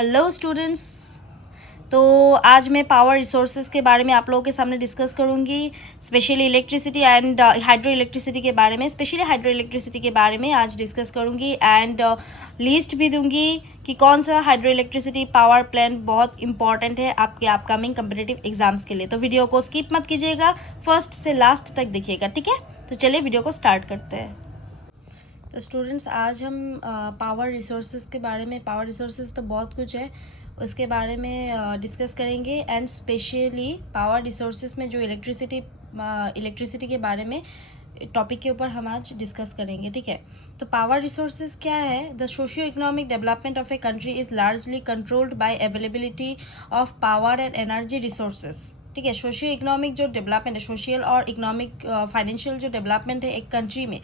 Hello students. तो आज मैं पावर रिसोर्सेज के बारे में आप लोगों के सामने डिस्कस करूंगी, specially electricity and hydro electricity के बारे में। स्पेशली हाइड्रो इलेक्ट्रिसिटी के बारे में आज डिस्कस करूंगी एंड लिस्ट भी दूंगी कि कौन सा हाइड्रो इलेक्ट्रिसिटी पावर प्लांट बहुत इंपॉर्टेंट है आपके अपकमिंग कम्पिटिटिव एग्जाम्स के लिए। तो वीडियो को स्किप मत कीजिएगा, फर्स्ट से लास्ट तक देखिएगा, ठीक है। तो चलिए वीडियो को स्टार्ट करते हैं। तो स्टूडेंट्स, आज हम पावर रिसोर्सेज के बारे में, पावर रिसोर्सेज तो बहुत कुछ है, उसके बारे में डिस्कस करेंगे। एंड स्पेशली पावर रिसोर्सेज में जो इलेक्ट्रिसिटी के बारे में टॉपिक के ऊपर हम आज डिस्कस करेंगे, ठीक है। तो पावर रिसोर्सेज क्या है? The socio economic development of a country is largely controlled by availability of power and energy resources, ठीक है। सोशियो इकोनॉमिक जो डेवलपमेंट है, सोशल और इकोनॉमिक फाइनेंशियल जो डेवलपमेंट है एक कंट्री में,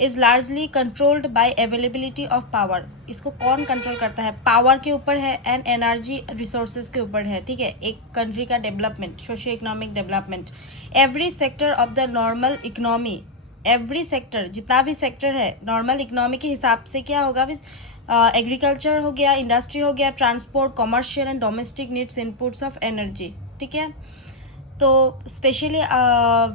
is largely controlled by availability of power. इसको कौन कंट्रोल करता है? पावर के ऊपर है एंड एनर्जी रिसोर्सेज के ऊपर है, ठीक है। एक कंट्री का development, socio economic development, every sector of the normal economy, every sector, जितना भी सेक्टर है नॉर्मल इकोनॉमी के हिसाब से क्या होगा? एग्रीकल्चर हो गया, इंडस्ट्री हो गया, transport, commercial and domestic needs inputs of energy, ठीक है। तो स्पेशली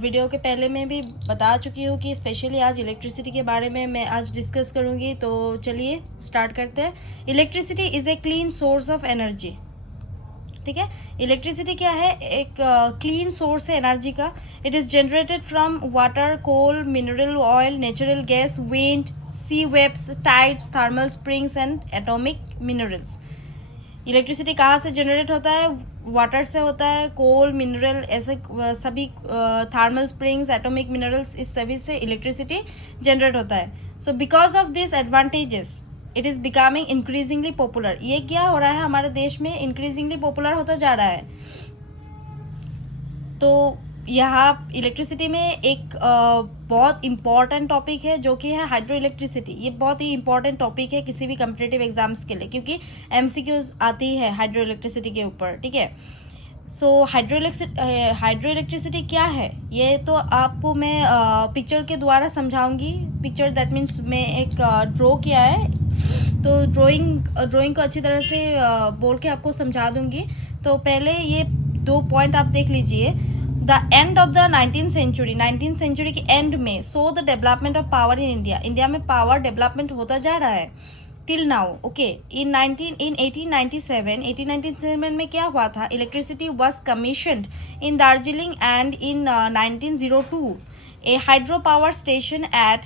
वीडियो के पहले मैं भी बता चुकी हूँ कि स्पेशली आज इलेक्ट्रिसिटी के बारे में मैं आज डिस्कस करूँगी। तो चलिए स्टार्ट करते हैं। Electricity is a clean source of energy, ठीक है। इलेक्ट्रिसिटी क्या है? एक क्लीन सोर्स है एनर्जी का। It is generated from water, coal, mineral oil, natural gas, wind, sea waves, tides, thermal springs and atomic minerals. Electricity कहाँ से generate होता है? वाटर से होता है, कोल, मिनरल, ऐसे सभी थर्मल स्प्रिंग्स, एटॉमिक मिनरल्स, इस सभी से इलेक्ट्रिसिटी जनरेट होता है। So because of this advantages it is becoming increasingly popular. ये क्या हो रहा है हमारे देश में? इंक्रीजिंगली पॉपुलर होता जा रहा है। तो यहाँ इलेक्ट्रिसिटी में एक बहुत इम्पॉर्टेंट टॉपिक है जो कि है हाइड्रो इलेक्ट्रिसिटी। ये बहुत ही इंपॉर्टेंट टॉपिक है किसी भी कम्पिटिटिव एग्जाम्स के लिए, क्योंकि एमसीक्यूज आती है हाइड्रो इलेक्ट्रिसिटी के ऊपर, ठीक है। सो हाइड्रो इलेक्ट्रिसिटी क्या है ये तो आपको मैं पिक्चर के द्वारा समझाऊंगी। पिक्चर दैट मीन्स मैं एक ड्रॉ किया है, तो ड्राइंग को अच्छी तरह से बोल के आपको समझा दूंगी। तो पहले ये 2 पॉइंट आप देख लीजिए। The end of the 19th century के एंड में so the development of power in India. India में पावर डेवलपमेंट होता जा रहा है टिल नाउ, ओके। इन 1897 में क्या हुआ था? Electricity was commissioned in Darjeeling and in 1902 a hydro power station at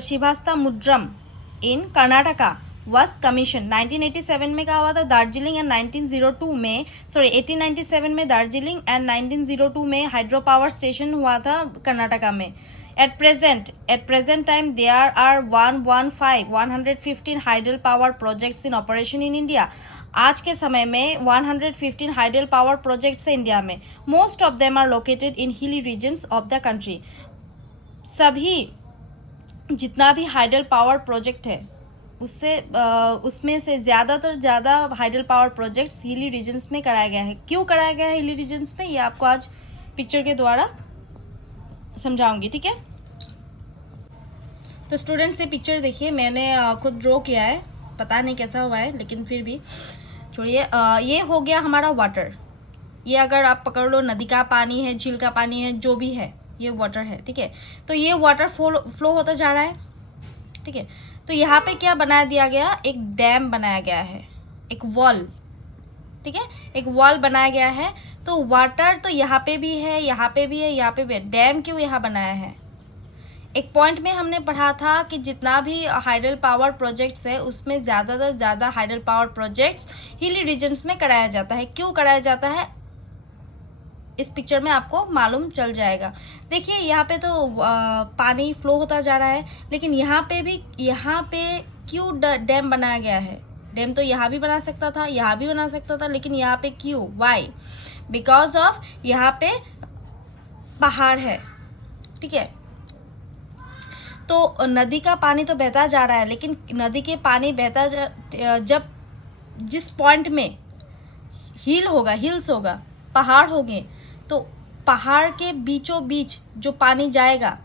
Shivanasamudram in Karnataka was commission. 1987 में क्या हुआ था? दार्जिलिंग एंड 1897 में दार्जिलिंग एंड 1902 में हाइड्रो पावर स्टेशन हुआ था कर्नाटका में। At present time there are 115 hydel power projects in operation in India. आज के समय में 115 हाइडल पावर प्रोजेक्ट्स है इंडिया में। Most of them are located in hilly regions of the country. सभी जितना भी हाइडल पावर प्रोजेक्ट है उसमें से ज़्यादा hydel power projects hilly regions में कराया गया है। क्यों कराया गया है हिली रीजन्स में, ये आपको आज पिक्चर के द्वारा समझाऊंगी, ठीक है। तो स्टूडेंट्स ये पिक्चर देखिए, मैंने खुद ड्रॉ किया है, पता नहीं कैसा हुआ है लेकिन फिर भी छोड़िए। ये हो गया हमारा वाटर। ये अगर आप पकड़ लो, नदी का पानी है, झील का पानी है, जो भी है ये वाटर है, ठीक है। तो ये वाटर फ्लो होता जा रहा है, ठीक है। तो यहाँ पे क्या बना दिया गया? एक डैम बनाया गया है, एक वॉल, ठीक है, एक वॉल बनाया गया है। तो वाटर तो यहाँ पे भी है, यहाँ पे भी है, यहाँ पे भी है। डैम क्यों यहाँ बनाया है? एक पॉइंट में हमने पढ़ा था कि जितना भी हाइडल पावर प्रोजेक्ट्स है उसमें ज़्यादातर ज़्यादा hydel power projects hilly regions में कराया जाता है। क्यों कराया जाता है इस पिक्चर में आपको मालूम चल जाएगा। देखिए यहाँ पे तो पानी फ्लो होता जा रहा है, लेकिन यहाँ पे क्यों डैम बनाया गया है? डैम तो यहाँ भी बना सकता था, यहाँ भी बना सकता था, लेकिन यहाँ पे क्यों? वाई? बिकॉज ऑफ यहाँ पे पहाड़ है, ठीक है। तो नदी का पानी तो बहता जा रहा है, लेकिन नदी के पानी बहता जब जिस पॉइंट में हिल्स होगा, पहाड़ होंगे, तो पहाड़ के बीचों बीच जो पानी जाएगा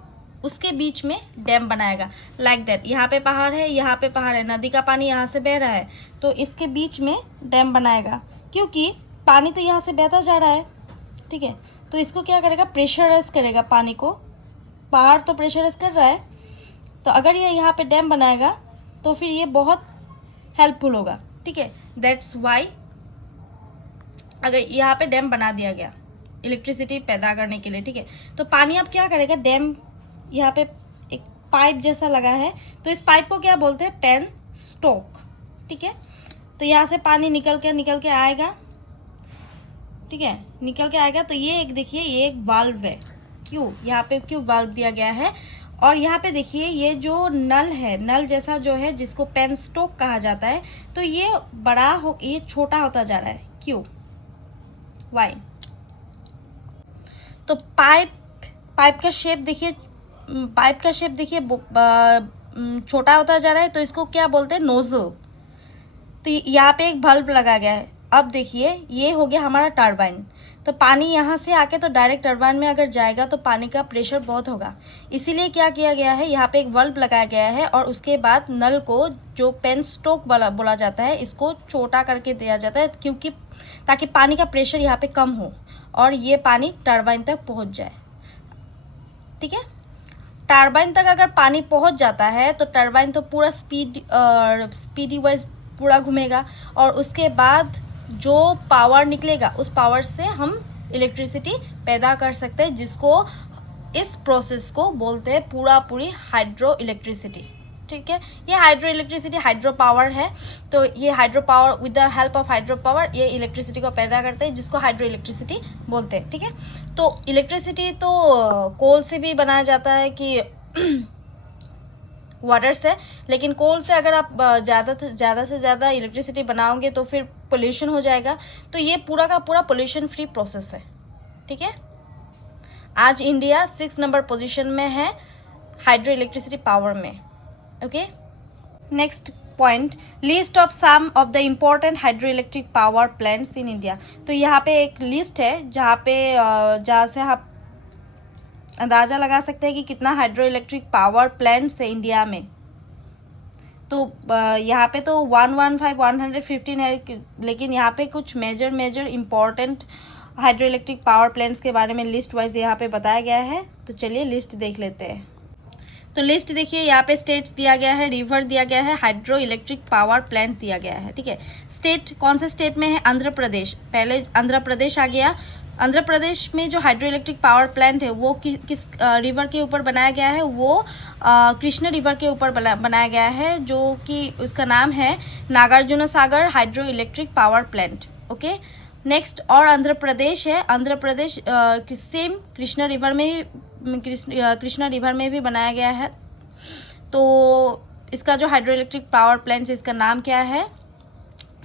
उसके बीच में डैम बनाएगा, लाइक दैट। यहाँ पे पहाड़ है, यहाँ पे पहाड़ है, नदी का पानी यहाँ से बह रहा है, तो इसके बीच में डैम बनाएगा, क्योंकि पानी तो यहाँ से बहता जा रहा है, ठीक है। तो इसको क्या करेगा, प्रेशराइज करेगा पानी को, पहाड़ तो प्रेशराइज कर रहा है, तो अगर ये यहाँ पे डैम बनाएगा तो फिर ये बहुत हेल्पफुल होगा, ठीक है। दैट्स वाई अगर यहाँ पे डैम बना दिया गया इलेक्ट्रिसिटी पैदा करने के लिए, ठीक है। तो पानी अब क्या करेगा, डैम यहाँ पे एक पाइप जैसा लगा है, तो इस पाइप को क्या बोलते हैं, पेन स्टोक, ठीक है। तो यहाँ से पानी निकल के आएगा, ठीक है, निकल के आएगा। तो ये एक देखिए, ये एक वाल्व है, क्यों यहाँ पे क्यों वाल्व दिया गया है। और यहाँ पे देखिए ये जो नल है, नल जैसा जो है, जिसको पेन स्टोक कहा जाता है, तो ये बड़ा हो, ये छोटा होता जा रहा है, क्यों, वाई। तो पाइप का शेप देखिए, पाइप का शेप देखिए छोटा होता जा रहा है, तो इसको क्या बोलते हैं, नोजल। तो यहाँ पे एक बल्ब लगा गया है। अब देखिए ये हो गया हमारा टरबाइन, तो पानी यहाँ से आके तो डायरेक्ट टरबाइन में अगर जाएगा तो पानी का प्रेशर बहुत होगा, इसीलिए क्या किया गया है, यहाँ पे एक बल्ब लगाया गया है, और उसके बाद नल को, जो पेन स्टोक बोला जाता है, इसको छोटा करके दिया जाता है, क्योंकि ताकि पानी का प्रेशर यहाँ पे कम हो और ये पानी टरबाइन तक पहुँच जाए, ठीक है। टरबाइन तक अगर पानी पहुँच जाता है तो टरबाइन तो पूरा स्पीडी वाइज पूरा घूमेगा, और उसके बाद जो पावर निकलेगा उस पावर से हम इलेक्ट्रिसिटी पैदा कर सकते हैं, जिसको इस प्रोसेस को बोलते हैं पूरी हाइड्रो इलेक्ट्रिसिटी, ठीक है। ये हाइड्रो इलेक्ट्रिसिटी हाइड्रो पावर है, तो ये hydro power, with the help of hydro power ये इलेक्ट्रिसिटी को पैदा करते हैं, जिसको हाइड्रो इलेक्ट्रिसिटी बोलते हैं, ठीक है। तो इलेक्ट्रिसिटी तो कोल से भी बनाया जाता है कि वाटर से, लेकिन कोल से अगर आप ज़्यादा से ज़्यादा इलेक्ट्रिसिटी बनाओगे तो फिर पोल्यूशन हो जाएगा। तो ये पूरा का पूरा पोल्यूशन फ्री प्रोसेस है, ठीक है। आज इंडिया 6 नंबर पोजीशन में है हाइड्रो इलेक्ट्रिसिटी पावर में, okay. Next point, list of some of the important hydro electric power plants in India. तो यहाँ पे एक लिस्ट है जहाँ से आप अंदाज़ा लगा सकते हैं कि कितना हाइड्रो इलेक्ट्रिक पावर प्लांट्स है इंडिया में। तो यहाँ पे तो 115 है, लेकिन यहाँ पे कुछ major important hydro electric power plants के बारे में लिस्ट वाइज यहाँ पे बताया गया है। तो चलिए लिस्ट देख लेते हैं। तो लिस्ट देखिए, यहाँ पे स्टेट्स दिया गया है, रिवर दिया गया है, हाइड्रो इलेक्ट्रिक पावर प्लांट दिया गया है, ठीक है। स्टेट कौन से स्टेट में है, आंध्र प्रदेश, पहले आंध्र प्रदेश आ गया। आंध्र प्रदेश में जो हाइड्रो इलेक्ट्रिक पावर प्लांट है वो किस रिवर के ऊपर बनाया गया है, वो कृष्ण रिवर के ऊपर बनाया गया है, जो कि उसका नाम है Nagarjuna Sagar hydro electric power plant, okay. Next और आंध्र प्रदेश है, आंध्र प्रदेश सेम कृष्ण रिवर में भी बनाया गया है। तो इसका जो हाइड्रो इलेक्ट्रिक पावर प्लांट है, इसका नाम क्या है,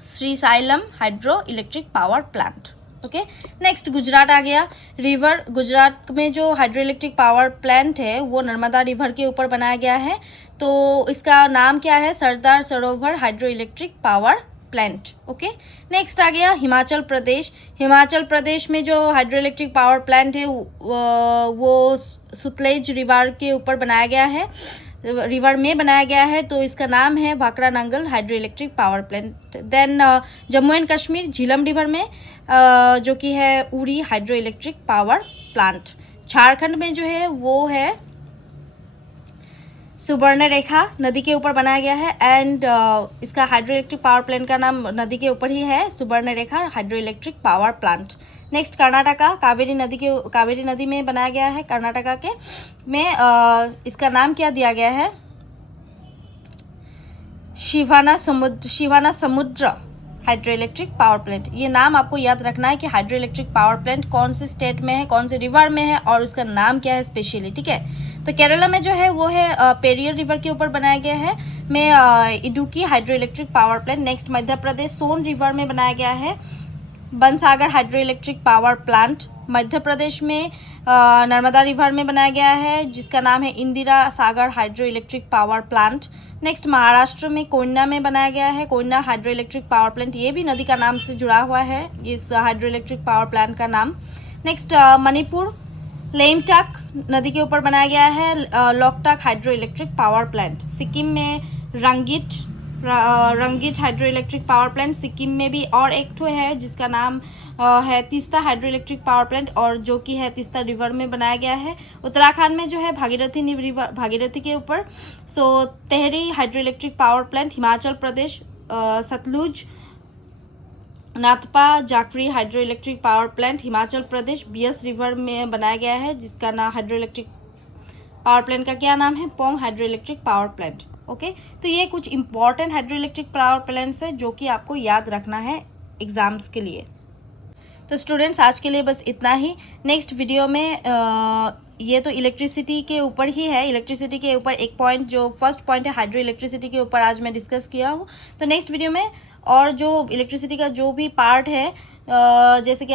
Srisailam hydro electric power plant, okay. Next Gujarat आ गया। रिवर, गुजरात में जो हाइड्रो इलेक्ट्रिक पावर प्लांट है वो नर्मदा रिवर के ऊपर बनाया गया है, तो इसका नाम क्या है, Sardar Sarovar hydro electric power plant, okay. Next आ गया हिमाचल प्रदेश। हिमाचल प्रदेश में जो हाइड्रो इलेक्ट्रिक पावर प्लांट है वो सुतलेज रिवर के ऊपर बनाया गया है, रिवर में बनाया गया है, तो इसका नाम है Bhakra Nangal hydro electric power plant. Then Jammu and Kashmir Jhelum river में जो कि है Uri hydro electric power plant. Jharkhand में जो है वो है सुवर्णरेखा नदी के ऊपर बनाया गया है, एंड इसका हाइड्रो इलेक्ट्रिक पावर प्लांट का नाम नदी के ऊपर ही है, Subarnarekha hydro electric power plant. Next Karnataka, Kaveri नदी में बनाया गया है, कर्नाटका के में इसका नाम क्या दिया गया है, शिवाना समुद्र हाइड्रो इलेक्ट्रिक पावर प्लांट। ये नाम आपको याद रखना है कि हाइड्रो इलेक्ट्रिक पावर प्लांट कौन से स्टेट में है, कौन से रिवर में है, और उसका नाम क्या है स्पेशली, ठीक है। तो केरला में जो है वो है पेरियर रिवर के ऊपर बनाया गया है में Idukki hydro electric power plant. Next Madhya Pradesh Son river में बनाया गया है Bansagar hydro electric power plant. Madhya Pradesh में नर्मदा रिवर में बनाया गया है, जिसका नाम है Indira Sagar hydro electric power plant. Next Maharashtra में कोयना में बनाया गया है Koyna hydro electric power plant, ये भी नदी का नाम से जुड़ा हुआ है इस हाइड्रो इलेक्ट्रिक पावर प्लांट का नाम। नेक्स्ट मणिपुर लेमटक नदी के ऊपर बनाया गया है Loktak hydro electric power plant. Sikkim में Rangit hydro electric power plant Sikkim में भी, और एक ठो है जिसका नाम है Teesta hydro electric power plant, और जो कि है तीस्ता रिवर में बनाया गया है। उत्तराखंड में जो है भागीरथी के ऊपर। So Tehri hydro electric power plant Himachal Pradesh. Sutlej Nathpa Jhakri hydro electric power plant Himachal Pradesh Beas river में बनाया गया है, जिसका नाम हाइड्रो इलेक्ट्रिक पावर प्लांट का क्या नाम है, Pong hydro electric power plant. Okay, तो ये कुछ important hydro electric power plants है जो कि आपको याद रखना है एग्जाम्स के लिए। तो स्टूडेंट्स आज के लिए बस इतना ही। नेक्स्ट वीडियो में ये तो इलेक्ट्रिसिटी के ऊपर ही है, इलेक्ट्रिसिटी के ऊपर एक पॉइंट जो फर्स्ट पॉइंट है हाइड्रो इलेक्ट्रिसिटी के ऊपर आज मैं डिस्कस किया हूँ। तो नेक्स्ट वीडियो में और जो इलेक्ट्रिसिटी का जो भी पार्ट है, जैसे कि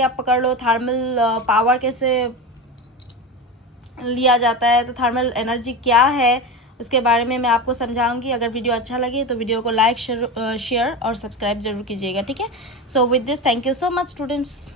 आप पकड़ लो थर्मल पावर कैसे लिया जाता है, तो थर्मल एनर्जी क्या है उसके बारे में मैं आपको समझाऊंगी। अगर वीडियो अच्छा लगे तो वीडियो को लाइक शेयर और सब्सक्राइब जरूर कीजिएगा, ठीक है। So with this thank you so much students.